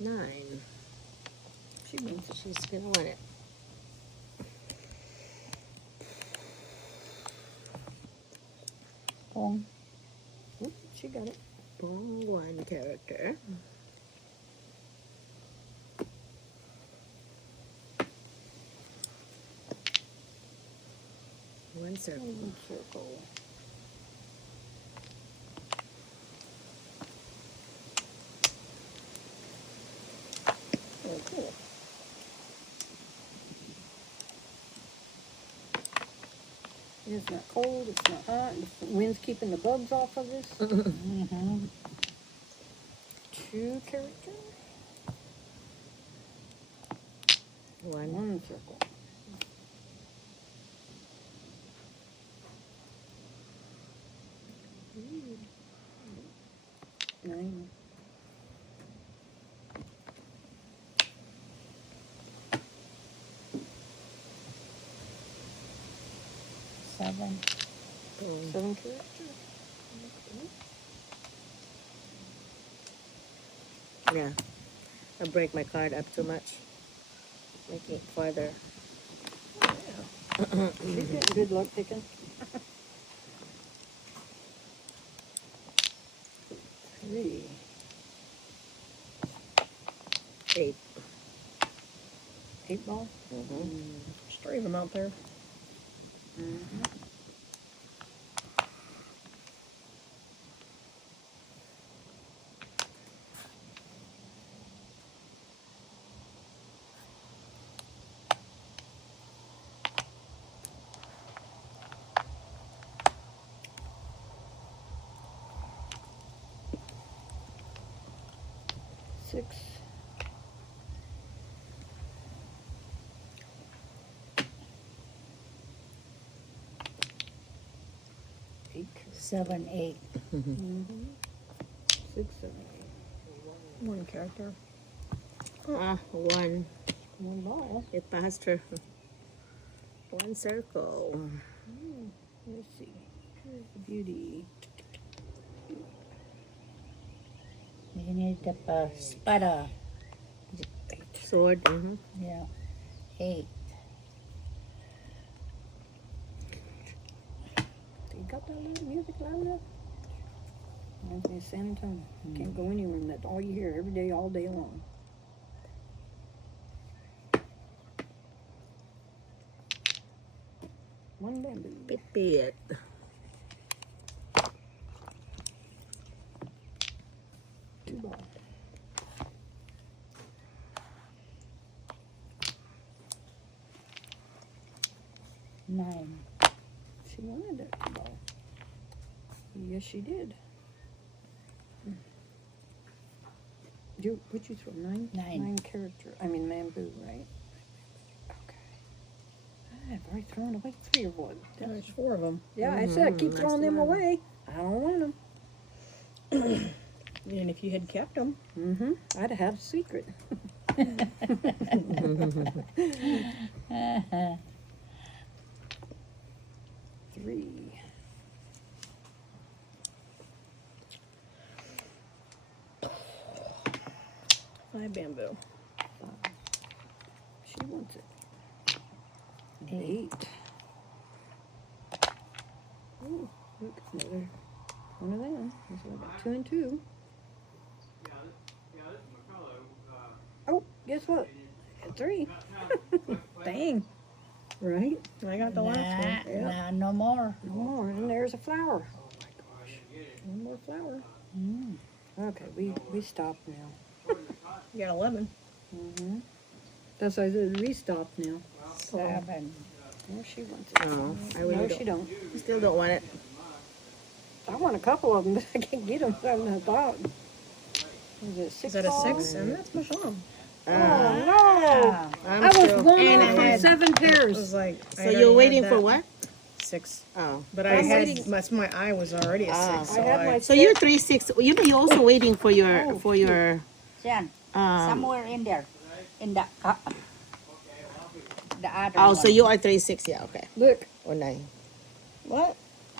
9. She means it. She's gonna want it. Pong. Oop, she got it. Bong 1 character. One circle. One circle. Oh, cool. It's not cold, it's not hot, the wind's keeping the bugs off of this. Mm-hmm. 2 character, One. 1 circle. Ooh. 9. Seven. Bong. 7 character. Yeah. I break my card up too much. Make it farther. She's getting good luck picking. 3. 8. 8 ball. There's 3 of them out there. Mm-hmm. Six. Eight. 7, 8. Mm-hmm. 6, 7, 8. 1 character. 1. 1 ball. It passed her. 1 circle. Let's see. Here's the beauty. You need the spada. Sword. Yeah. 8. You got that little music loud enough? Reminds me of San Antonio. Can't go anywhere and that's all you hear every day, all day long. One bamboo. Pipit. 2 ball. Nine. She wanted that 2 ball. Yes, she did. What'd you throw? 9? 9. 9 character. I mean bamboo, right? Okay. I've already thrown away 3 or what? There's 4 of them. Yeah, I said keep That's throwing them one. away. I don't want them. And if you had kept them, Mm-hmm. I'd have had a secret. Uh-huh. 3. I bamboo. 5. She wants it. 8. Ooh, look, another one of them. So I got 2 and 2. Oh, guess what? 3. Dang. Right? I got the last one. Nah, no more. No more. And there's a flower. Oh my gosh. One more flower. Mm. Okay, we stopped now. You got 11. Mm-hmm. That's why I said we stopped now. 7. No, she wants it. Oh, I No, really she don't. don't. Still don't want it. I want a couple of them, but I can't get them. I thought. Is it 6 Is that a ball? 6? And that's Mahjong. Oh no! I'm I was still- 1 And I off from had- 7 It pairs. was like. I So already you're had waiting that for what? 6. Oh. But I I'm had, waiting- my eye was already a 6. Ah. So I had my. So you're 3, 6. You're also waiting for your Oh, for your Jan, um. somewhere in there. In the other Oh, one. so you are 3, 6. Yeah. Okay. Look, Or 9. what?